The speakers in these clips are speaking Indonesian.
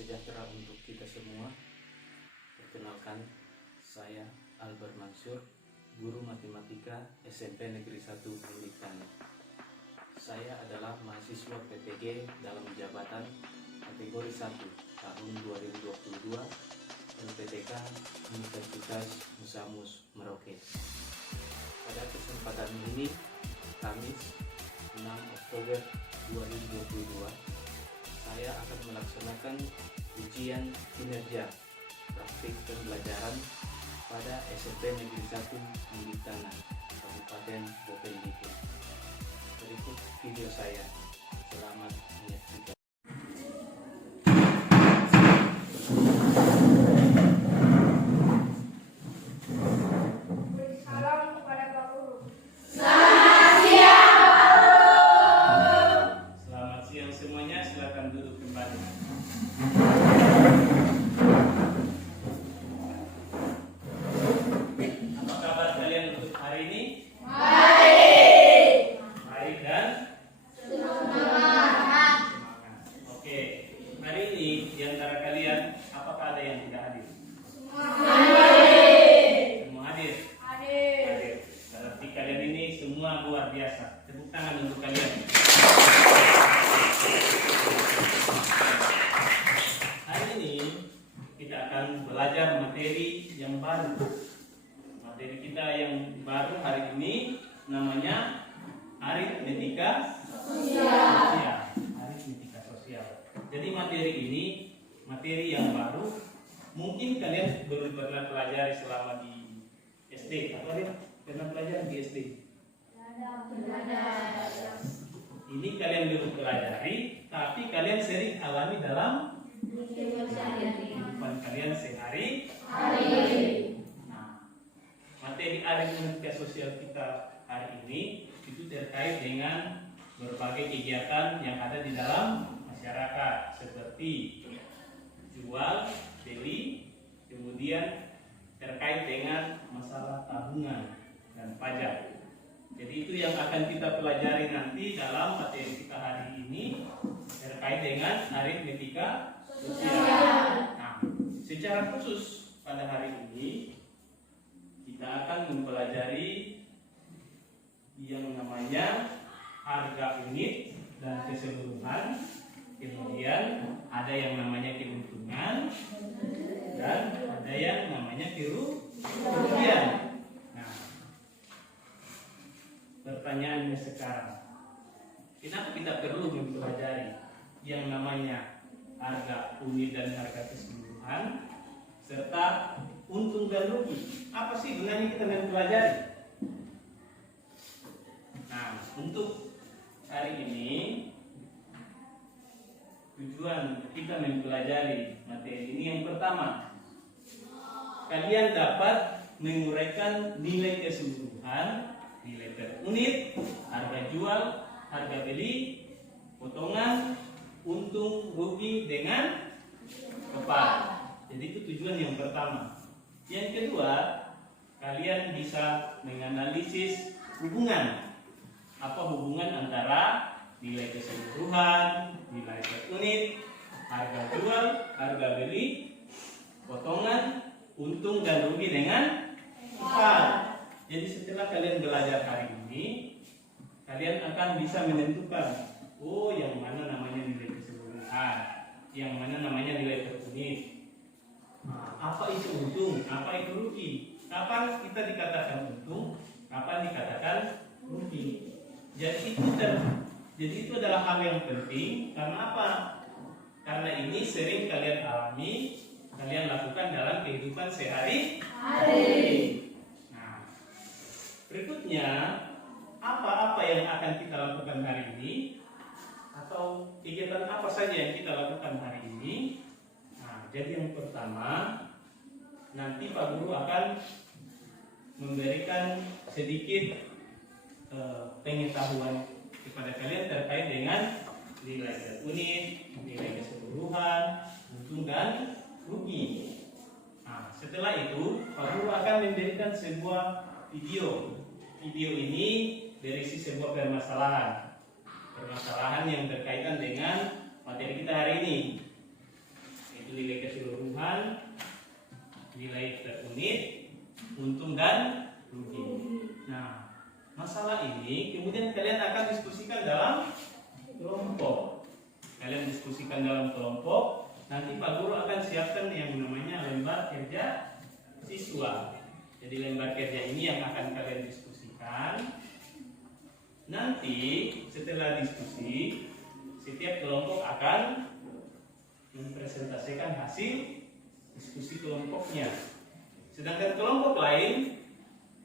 sejahtera untuk kita semua. Perkenalkan, saya Albert Mansur, guru matematika SMP Negeri 1 Pendidikan. Saya adalah mahasiswa PPG dalam jabatan kategori 1 tahun 2022 LPTK Universitas Musamus Merauke. Pada kesempatan ini, Kamis 6 Oktober 2022, saya akan melaksanakan ujian kinerja praktik pembelajaran pada SMP Negeri 1 Militana, Kabupaten Bovendigul. Berikut video saya. Selamat menyaksikan. Salam kepada Pak Guru. Selamat siang semuanya, silakan duduk kembali. Apa kabar kalian untuk hari ini? Baik dan semangat. Oke, hari ini di antara kalian apakah ada yang tidak hadir? Semua hadir. Hadir. Berarti kalian ini semua luar biasa. Tepuk tangan untuk kalian. Hari ini kita akan belajar materi yang baru. Materi kita yang baru hari ini namanya aritmetika sosial. Aritmetika sosial. Jadi materi ini materi yang baru. Mungkin kalian belum pernah pelajari selama di SD. Atau kalian pernah pelajari di SD? Ini kalian belum pelajari, tapi kalian sering alami dalam kehidupan kalian sehari-hari. Nah, materi aritmetika sosial kita hari ini itu terkait dengan berbagai kegiatan yang ada di dalam masyarakat seperti jual, beli, kemudian terkait dengan masalah tabungan dan pajak. Jadi itu yang akan kita pelajari nanti dalam materi kita hari ini terkait dengan aritmetika sosial. Nah, secara khusus pada hari ini kita akan mempelajari yang namanya harga unit dan keseluruhan, kemudian ada yang namanya keuntungan dan ada yang namanya kerugian. Pertanyaannya sekarang, kenapa kita perlu mempelajari yang namanya harga unit dan harga keseluruhan serta untung dan rugi? Apa sih gunanya kita mempelajari? Nah, untuk hari ini tujuan kita mempelajari materi ini yang pertama, kalian dapat menguraikan nilai keseluruhan, nilai per unit, harga jual, harga beli, potongan, untung, rugi dengan tepat. Jadi itu tujuan yang pertama. Yang kedua, kalian bisa menganalisis hubungan. Apa hubungan antara nilai keseluruhan, nilai per unit, harga jual, harga beli, potongan, untung dan rugi dengan tepat. Jadi setelah kalian belajar hari ini, kalian akan bisa menentukan, oh yang mana namanya nilai keseluruhan, yang mana namanya nilai per unit. Nah, apa itu untung, apa itu rugi? Kapan kita dikatakan untung, kapan dikatakan rugi? Jadi itu adalah hal yang penting. Karena apa? Karena ini sering kalian alami, kalian lakukan dalam kehidupan sehari-hari. Berikutnya, apa-apa yang akan kita lakukan hari ini atau kegiatan apa saja yang kita lakukan hari ini. Nah, jadi yang pertama, nanti Pak Guru akan memberikan sedikit pengetahuan kepada kalian terkait dengan nilai per unit, nilai keseluruhan, untung dan rugi. Nah, setelah itu Pak Guru akan memberikan sebuah video. Video ini berisi sebuah permasalahan yang berkaitan dengan materi kita hari ini. unit, untung dan rugi. Nah, masalah ini kemudian kalian akan diskusikan dalam kelompok. Kalian diskusikan dalam kelompok. Nanti Pak Guru akan siapkan yang namanya lembar kerja siswa. Jadi lembar kerja ini yang akan kalian diskusikan. Nanti setelah diskusi, setiap kelompok akan mempresentasikan hasil diskusi kelompoknya. Sedangkan kelompok lain,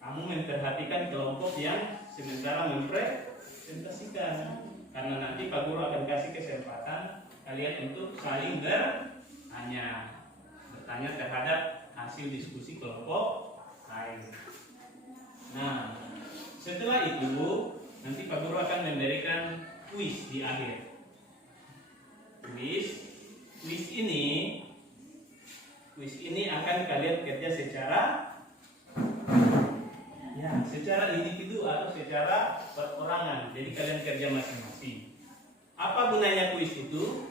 kamu memperhatikan kelompok yang sementara mempresentasikan. Karena nanti Pak Guru akan kasih kesempatan kalian untuk saling bertanya terhadap hasil diskusi kelompok lain. Nah, setelah itu nanti Pak Guru akan memberikan kuis di akhir. Kuis ini akan kalian kerja secara individu atau secara perorangan. Jadi kalian kerja masing-masing. Apa gunanya kuis itu?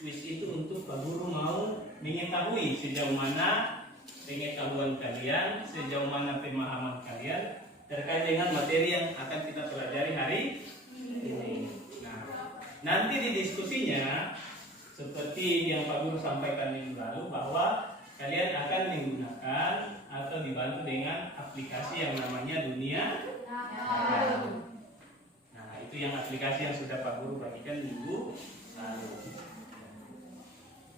Kuis itu untuk Pak Guru mau mengetahui sejauh mana pengetahuan kalian, sejauh mana pemahaman kalian terkait dengan materi yang akan kita pelajari hari ini. Nah, nanti di diskusinya seperti yang Pak Guru sampaikan minggu lalu bahwa kalian akan menggunakan atau dibantu dengan aplikasi yang namanya Dunia. Nah, itu yang aplikasi yang sudah Pak Guru bagikan minggu lalu.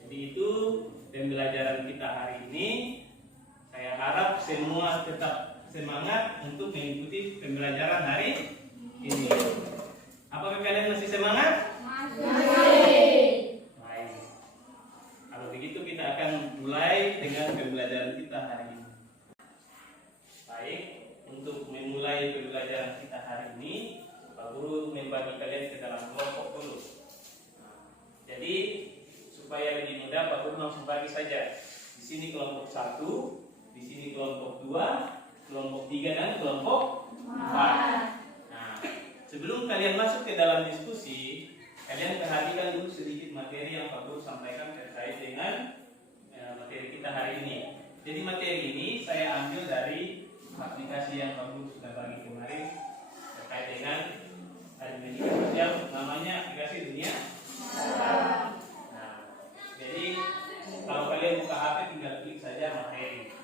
Jadi itu pembelajaran kita hari ini. Saya harap semua tetap semangat untuk mengikuti pembelajaran hari ini. Apakah kalian masih semangat? Masih. Baik. Kalau begitu kita akan mulai dengan pembelajaran kita hari ini. Baik, untuk memulai pembelajaran kita hari ini, Pak Guru membagi kalian ke dalam kelompok dulu. Jadi supaya lebih mudah, Pak Guru langsung bagi saja. Di sini kelompok 1, di sini kelompok 2, kelompok 3 dan kelompok 4. Nah, sebelum kalian masuk ke dalam diskusi, kalian perhatikan dulu sedikit materi yang Pak Guru sampaikan terkait dengan materi kita hari ini. Jadi materi ini saya ambil dari aplikasi yang Pak Guru sudah bagi kemarin terkait dengan media sosial, namanya aplikasi Dunia. Jadi kalau kalian buka HP tinggal klik saja materi.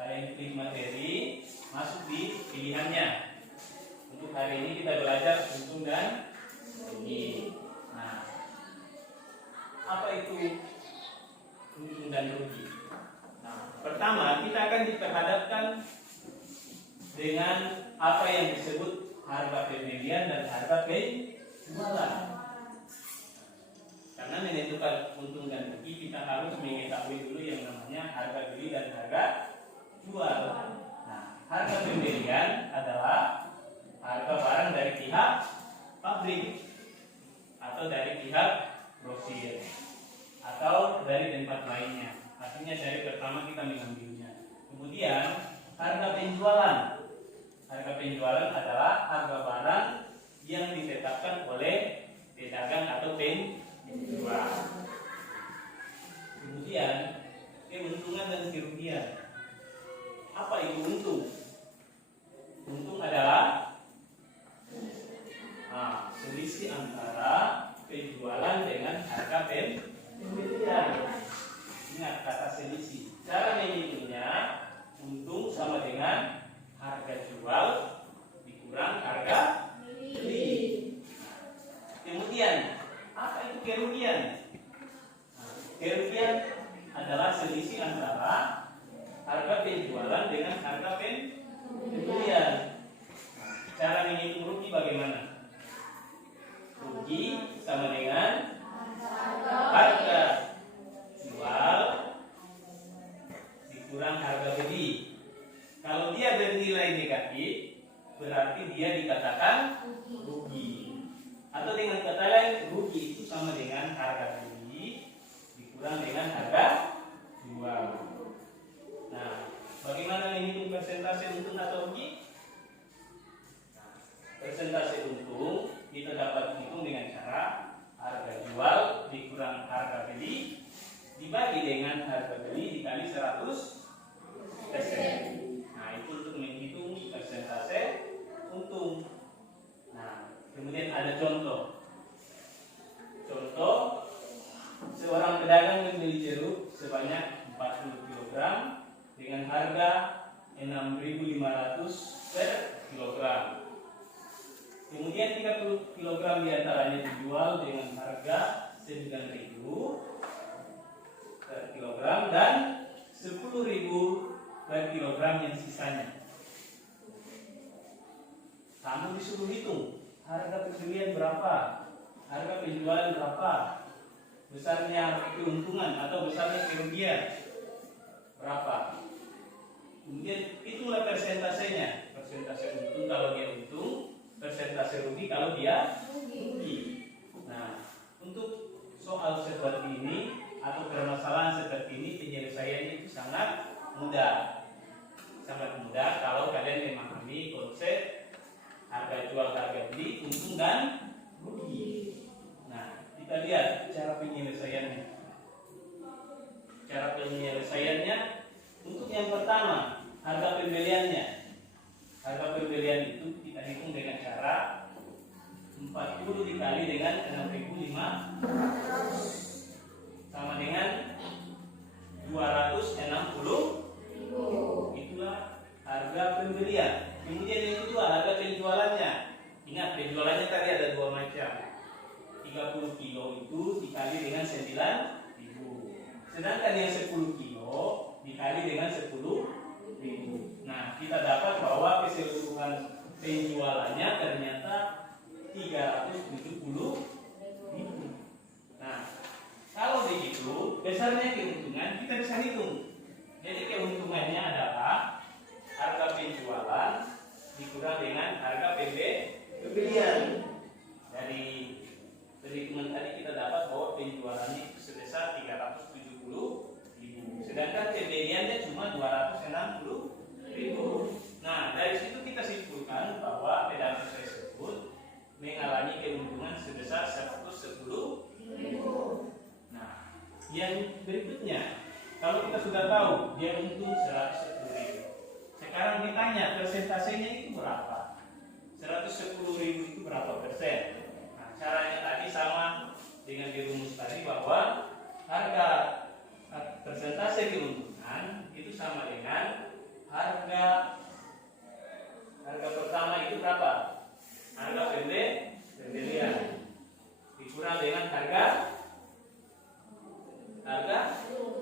Kalian klik materi, masuk di pilihannya. Untuk hari ini kita belajar untung dan rugi. Nah, apa itu untung dan rugi? Nah, pertama kita akan diperhadapkan dengan apa yang disebut harga pembelian dan harga penjualan. Karena menentukan untung dan rugi kita harus mengetahui dulu yang namanya harga beli dan harga jual. Nah, harga pembelian adalah harga barang dari pihak pabrik atau dari pihak grosir atau dari tempat lainnya. Artinya dari pertama kita mengambilnya. Kemudian harga penjualan. Harga penjualan adalah harga barang yang ditetapkan oleh pedagang atau penjual. Kemudian keuntungan dan kerugian. Apa itu untung? Untung adalah selisih antara penjualan dengan harga pembelian. Ingat kata selisih. Cara menghitungnya, untung sama dengan harga jual dikurang harga beli. Kemudian apa itu kerugian? Kerugian adalah selisih antara harga penjualan dengan harga pembelian. Cara menghitung rugi bagaimana? Rugi sama dengan harga jual dikurang harga beli. Kalau dia bernilai negatif, berarti dia dikatakan rugi. Atau dengan kata lain, rugi itu sama dengan harga beli dikurang dengan harga jual. Nah, bagaimana menghitung persentase untung atau rugi? Persentase untung kita dapat hitung dengan cara harga jual dikurang harga beli dibagi dengan harga beli dikali 100%. Nah, itu untuk menghitung persentase untung. Nah, kemudian ada contoh. Contoh, seorang pedagang membeli jeruk sebanyak 40 kg dengan harga 6.500 per kilogram. Kemudian 30 kg diantaranya dijual dengan harga 9.000 per kilogram dan 10.000 per kilogram yang sisanya. Kamu disuruh hitung harga pembelian berapa, harga penjualan berapa, besarnya keuntungan atau besarnya kerugian berapa. Kemudian itulah persentasenya, persentase untung kalau dia untung, persentase rugi kalau dia rugi. Nah, untuk soal seperti ini atau permasalahan seperti ini penyelesaiannya itu sangat mudah. Sangat mudah kalau kalian memahami konsep harga jual, harga beli, untung dan rugi. Nah, kita lihat cara penyelesaiannya. Cara penyelesaiannya untuk yang pertama, harga pembeliannya. Harga pembelian itu kita hitung dengan cara 40 dikali dengan 6.500 sama dengan 260. Itulah harga pembelian. Kemudian yang kedua, harga penjualannya. Ingat, penjualannya tadi ada dua macam. 30 kilo itu dikali dengan 9.000. Sedangkan yang 10 kilo dikali dengan 10.000. Nah, kita dapat bahwa keseluruhan penjualannya ternyata 370.000. Nah, kalau begitu, besarnya keuntungan kita bisa hitung. Jadi keuntungannya adalah harga penjualan dikurang dengan harga pembelian. Dari perhitungan tadi kita dapat bahwa penjualannya itu sebesar 370.000, sedangkan pembeliannya cuma 260.000. Nah, dari situ kita simpulkan bahwa pedagang tersebut mengalami keuntungan sebesar 110.000. Nah, yang berikutnya, kalau kita sudah tahu dia untung 110.000, sekarang ditanya persentasenya itu berapa? 110.000 itu berapa persen? Nah, caranya tadi sama dengan di rumus tadi bahwa harga persentase keuntungan itu sama dengan harga pertama itu berapa? Harga pembelian dikurang dengan harga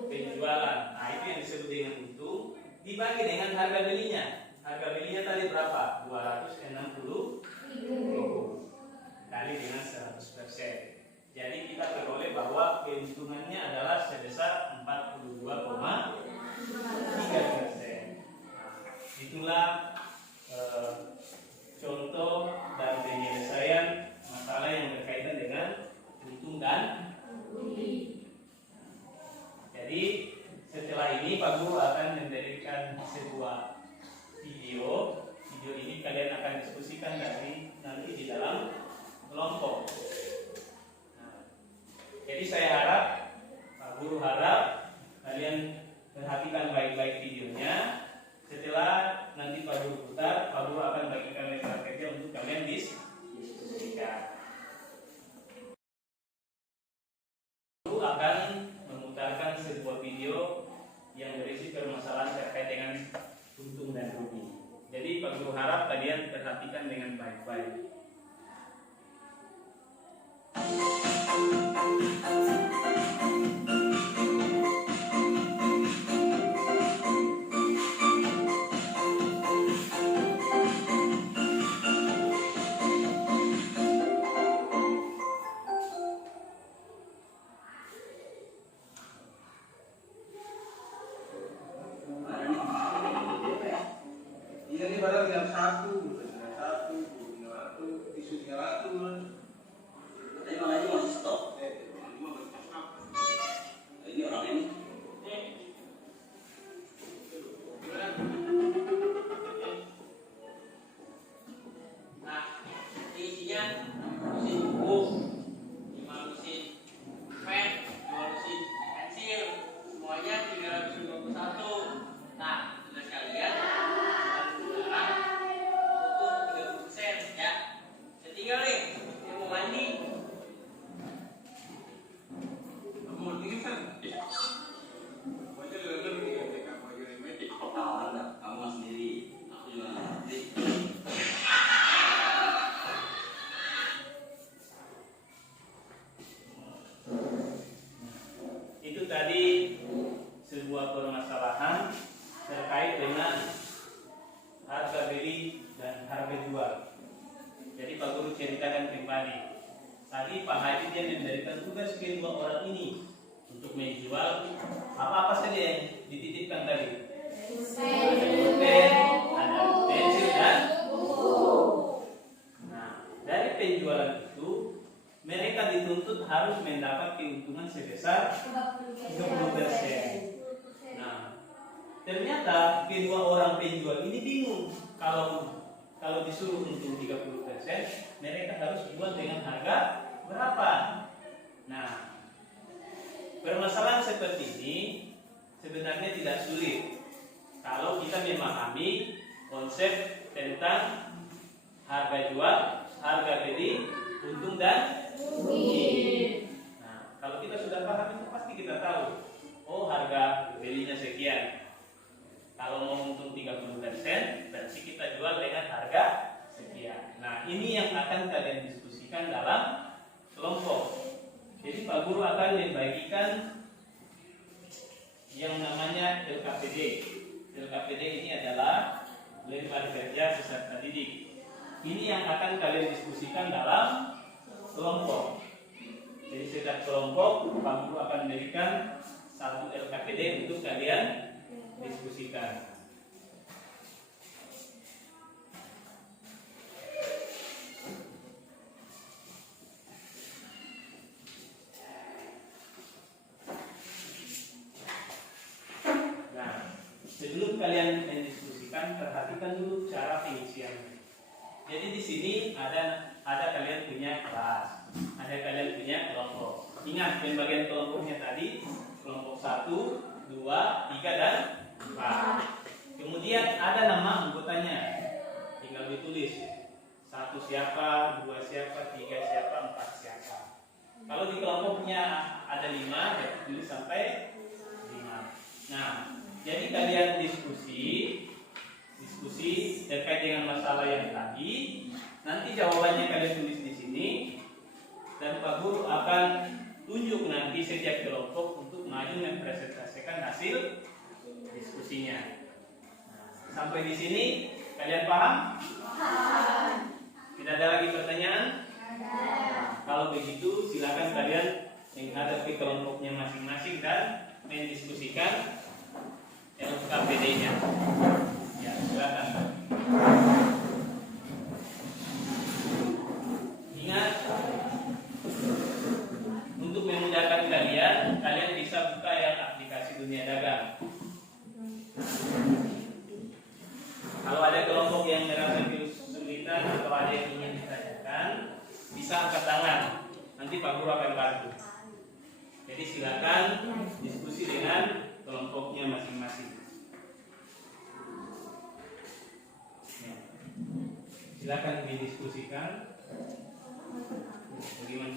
penjualan. Nah, itu yang disebut dengan untung dibagi dengan harga belinya. Harga belinya tadi berapa? 260.000 kali dengan 100%. Jadi kita peroleh bahwa keuntungannya adalah sebesar 42,3%. Itulah contoh dan penyelesaian masalah yang berkaitan dengan untung dan rugi. Jadi setelah ini Pak Guru akan memberikan sebuah video. Video ini kalian akan diskusikan nanti di dalam kelompok. Nah, jadi saya harap, Pak Guru harap kalian perhatikan baik-baik videonya. Setelah nanti Pak Guru putar, Pak Guru akan bagikan lebar kerja untuk kalian diskusikan. Guru akan memutarkan sebuah video yang berisi permasalahan terkait dengan untung dan rugi. Jadi Pak Guru harap kalian perhatikan dengan baik-baik. Ini padahal jam 1, jam 1, kedua orang ini untuk menjual apa-apa saja yang dititipkan tadi. Ada pulpen, ada pensil dan buku. Nah, dari penjualan itu mereka dituntut harus mendapat keuntungan sebesar 30%. Nah, ternyata kedua orang penjual ini bingung kalau disuruh untung 30%, mereka harus jual dengan harga berapa? Nah, permasalahan seperti ini sebenarnya tidak sulit kalau kita memahami konsep tentang harga jual, harga beli, untung dan rugi. Nah, kalau kita sudah paham itu pasti kita tahu, oh harga belinya sekian. Kalau mau untung 30%, berarti kita jual dengan harga sekian. Nah, ini yang akan kalian diskusikan dalam kelompok. Jadi Pak Guru akan membagikan yang namanya LKPD. LKPD ini adalah lembar kerja peserta didik. Ini yang akan kalian diskusikan dalam kelompok. Jadi setiap kelompok Pak Guru akan memberikan satu LKPD untuk kalian diskusikan. Nah, sebelum kalian mendiskusikan, perhatikan dulu cara pengisian. Jadi di sini ada kalian punya kelas, ada kalian punya kelompok. Ingat pembagian kelompoknya tadi, kelompok 1, 2, 3 dan 4. Kemudian ada nama anggotanya, tinggal ditulis 1 siapa, 2 siapa, 3 siapa, 4 siapa. Kalau di kelompoknya ada 5, ya tulis sampai 5. Nah, jadi kalian diskusi terkait dengan masalah yang tadi. Nanti jawabannya kalian tulis di sini, dan Pak Guru akan tunjuk nanti setiap kelompok untuk maju mempresentasikan hasil diskusinya. Nah, sampai di sini kalian paham? Paham. Tidak ada lagi pertanyaan? Ada. Kalau begitu silakan kalian menghadap ke kelompoknya masing-masing dan mendiskusikan LKPD-nya. Ya, silakan. Ingat, untuk memudahkan kalian bisa buka yang aplikasi Dunia Dagang. Kalau ada kelompok yang merasa kesulitan atau ada yang ingin ditanyakan, bisa angkat tangan. Nanti Pak Guru akan bantu. Jadi silakan diskusi dengan kelompoknya masing-masing. Ya. Silakan didiskusikan. Bagaimana?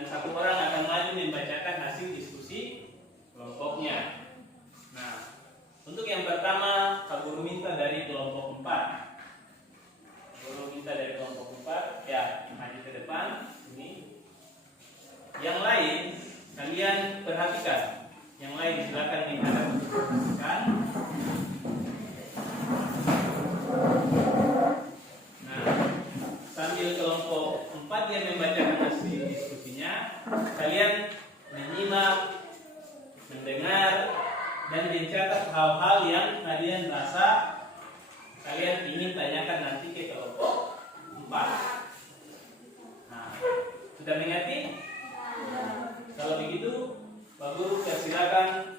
dan satu orang akan maju membacakan hasil diskusi kelompoknya. Nah, untuk yang pertama, Pak Guru minta dari kelompok 4. Guru minta dari kelompok 4, ya, maju ke depan. Ini. Yang lain, kalian perhatikan. Yang lain silakan diperhatikan. Nah, sambil kelompok 4 yang membacakan hasil diskusinya, kalian menyimak, mendengar, dan mencatat hal-hal yang kalian rasa kalian ingin tanyakan nanti ke kelompok 4. Nah, sudah mengerti? Kalau begitu, Pak Guru persilakan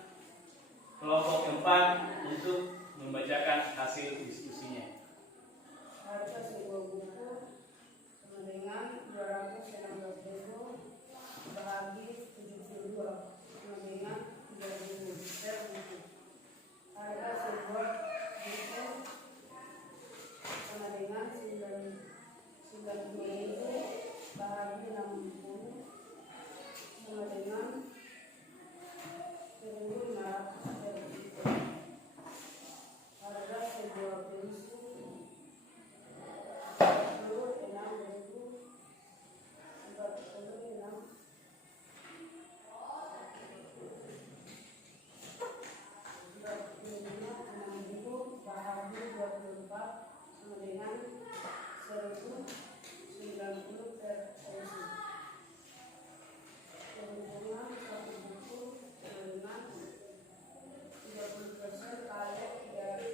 kelompok 4 untuk membacakan hasil diskusinya. Harga sebuah buku sama dengan 216.000, bahagi 72 sama dengan 3.000 per buku. Harga sebuah buku sama dengan 90.000, bahagi 60 sama dengan 1.500 per buku. Harga sebuah pensil 46.000, bahagi 24 sama dengan 190 per pensil. Keuntungan satu buku sama dengan 30% kali dari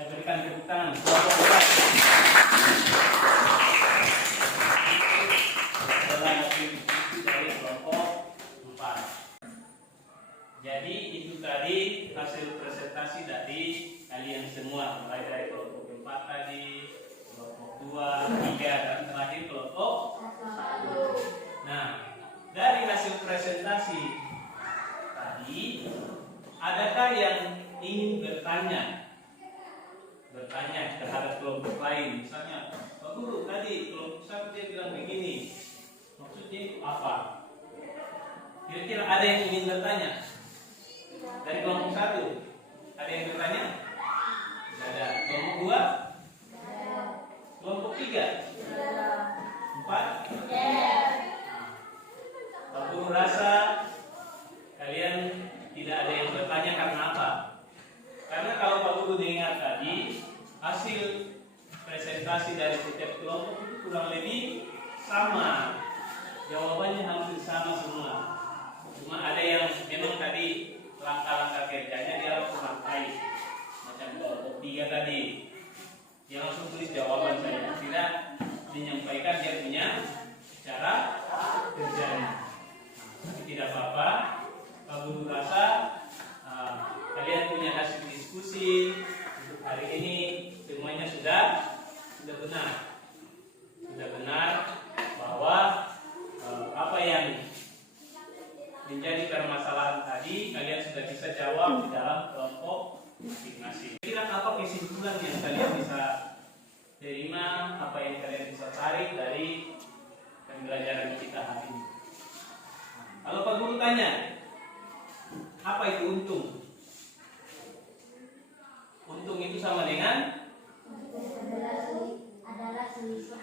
Saya berikan tepuk tangan. Kelompok 4. Setelah hasil diskusi dari kelompok 4. Jadi itu tadi hasil presentasi dari kalian semua, mulai dari kelompok 4 tadi, kelompok 2, 3, dan terakhir kelompok 1. Nah, dari hasil presentasi tadi, adakah yang ingin bertanya terhadap kelompok lain? Misalnya, Pak Guru tadi kelompok 1 dia bilang begini, maksudnya itu apa? Kira-kira ada yang ingin bertanya? Dari kelompok 1 ada yang bertanya? Tidak ada. Kelompok 2? Kelompok 3? 4? Pak Guru rasa kalian tidak ada yang bertanya karena apa? Karena kalau Pak Guru dengarkan tadi hasil presentasi dari setiap kelompok itu kurang lebih sama, jawabannya hampir sama semua. Cuma ada yang memang tadi langkah-langkah kerjanya dia harus memakai, macam kelompok 3 tadi dia langsung tulis jawaban saja, tidak menyampaikan dia punya cara kerjanya. Tapi tidak apa-apa, Pak Guru rasa kalian punya hasil diskusi untuk hari ini semuanya sudah benar bahwa apa yang menjadi permasalahan tadi kalian sudah bisa jawab di dalam kelompok masing-masing. Kira apa kesimpulan yang kalian bisa terima, apa yang kalian bisa tarik dari pembelajaran kita hari ini? Kalau Pak Guru tanya, apa itu untung? Untung itu sama dengan adalah selisih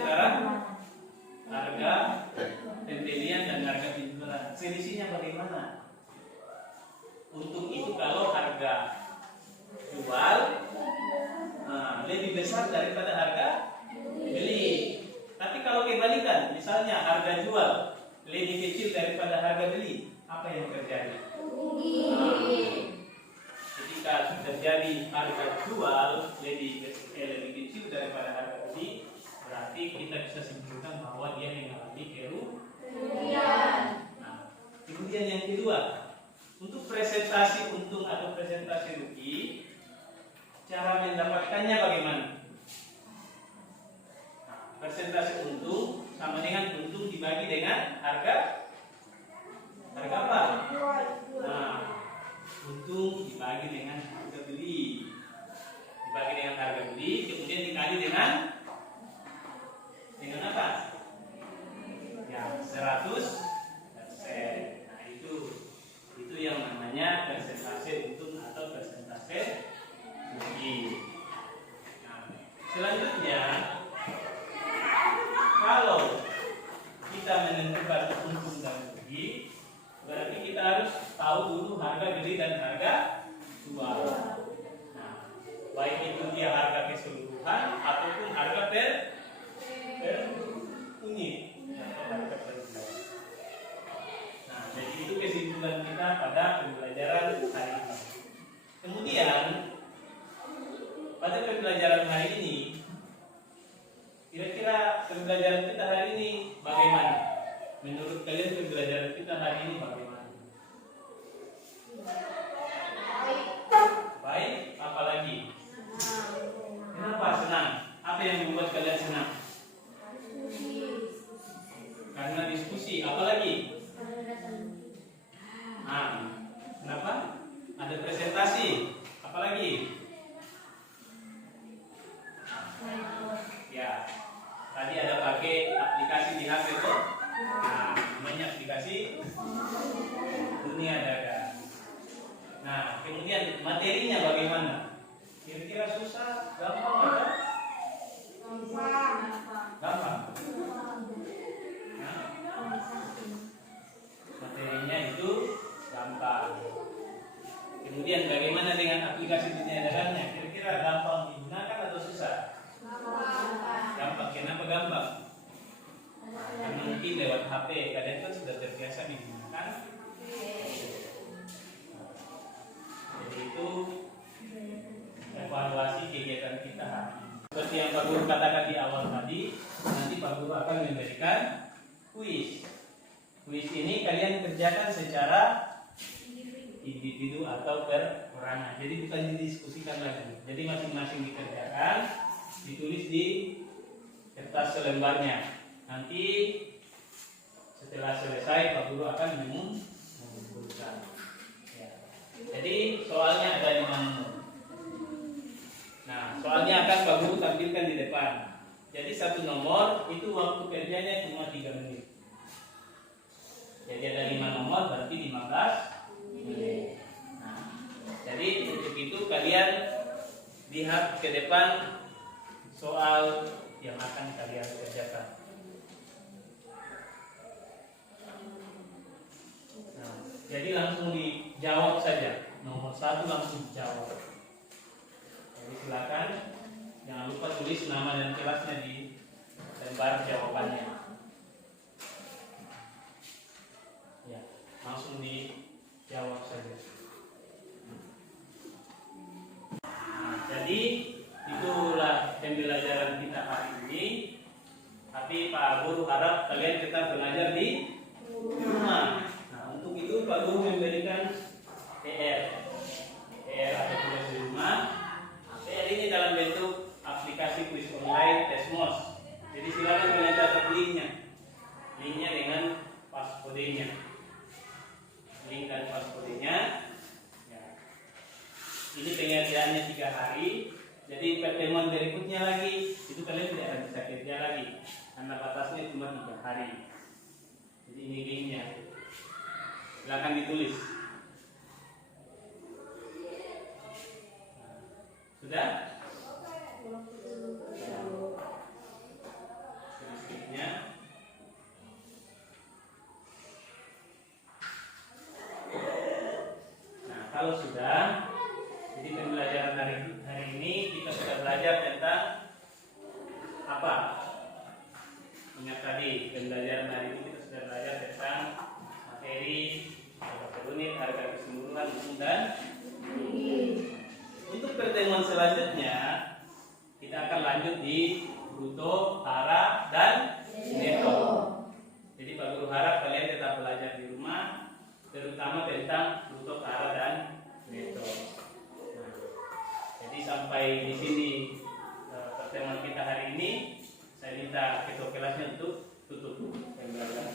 antara harga pembelian dan harga penjualan. Selisihnya bagaimana? Untung itu kalau harga jual lebih besar daripada harga beli. Tapi kalau kebalikan, misalnya harga jual lebih kecil daripada harga beli, apa yang terjadi? Ketika terjadi harga jual lebih kecil daripada harga beli, berarti kita bisa simpulkan bahwa dia mengalami kerugian. Nah, kemudian yang kedua, untuk presentasi untung atau presentasi rugi, cara mendapatkannya bagaimana? Nah, presentasi untung sama dengan untung dibagi dengan harga apa? Nah, untung dibagi dengan harga beli, kemudian dikali dengan apa? Ya, 100%. Nah, itu yang namanya presentasi untung atau presentasi rugi. Nah, selanjutnya, kalau kita menentukan untung dan rugi, berarti kita harus tahu dulu harga beli dan harga jual. Nah, baik itu dia harga keseluruhan ataupun harga per unit atau harga per bulan. Nah, jadi itu kesimpulan kita pada pembelajaran hari ini. Kemudian pada pembelajaran hari ini, kira-kira pembelajaran kita hari ini bagaimana? Menurut kalian pembelajaran kita hari ini bagaimana? Baik, apalagi? Kenapa senang? Apa yang membuat kalian senang? Karena diskusi, apalagi? Nah, kenapa? Ada presentasi, apalagi? Ya, tadi ada pakai aplikasi di HP kok. Nah, namanya aplikasi Dunia Dagang. Nah, kemudian materinya bagaimana? Kira-kira susah, gampang atau? Gampang. Nah, materinya itu gampang. Kemudian bagaimana dengan aplikasi Dunia Dagangnya? Kira-kira gampang digunakan atau susah? Gampang. Kenapa gampang? Karena mungkin lewat HP kalian kan sudah terbiasa menggunakan. Jadi itu evaluasi kegiatan kita hari ini. Seperti yang Pak Guru katakan di awal tadi, nanti Pak Guru akan memberikan kuis. Kuis ini kalian kerjakan secara individu atau perorangan. Jadi bukan didiskusikan lagi. Jadi masing-masing dikerjakan, ditulis di kertas selembarnya. Nanti setelah selesai Pak Guru akan mengumpulkan. Ya. Jadi soalnya ada 5 nomor. Nah, soalnya akan Pak Guru tampilkan di depan. Jadi 1 nomor itu waktu kerjanya cuma 3 menit. Jadi ada 5 nomor berarti 15 menit. Nah, jadi untuk itu kalian lihat ke depan soal yang akan kalian kerjakan. Nah, jadi langsung dijawab saja. Nomor 1 langsung dijawab. tulis nama dan kelasnya di lembar jawabannya. Ya, langsung dijawab saja. Nah, jadi itulah pembelajaran kita hari ini. Tapi Pak Guru harap kalian tetap belajar di rumah. Nah, untuk itu Pak Guru memberikan PR atau tugas di rumah. PR ini dalam bentuk aplikasi kuis online Tesmos. Jadi silakan kalian catat linknya dengan passkodenya. Link dan passkodenya. Ya. Ini pengerjaannya 3 hari. Jadi pertemuan berikutnya lagi itu kalian tidak akan bisa kerja lagi karena batasnya cuma 3 hari. Jadi ini linknya. Silakan ditulis. Sudah? Sedikitnya. Nah, kalau sudah, jadi pembelajaran hari ini kita sudah belajar tentang apa? Ingat tadi pembelajaran hari ini kita sudah belajar tentang materi, harga per unit, harga keseluruhan, umum dan untuk pertemuan selanjutnya kita akan lanjut di bruto, hara, dan neto. Jadi Pak Guru harap kalian tetap belajar di rumah, terutama tentang bruto, hara, dan neto. Nah, jadi sampai di sini pertemuan kita hari ini. Saya minta ketua kelasnya untuk tutup pembelajaran.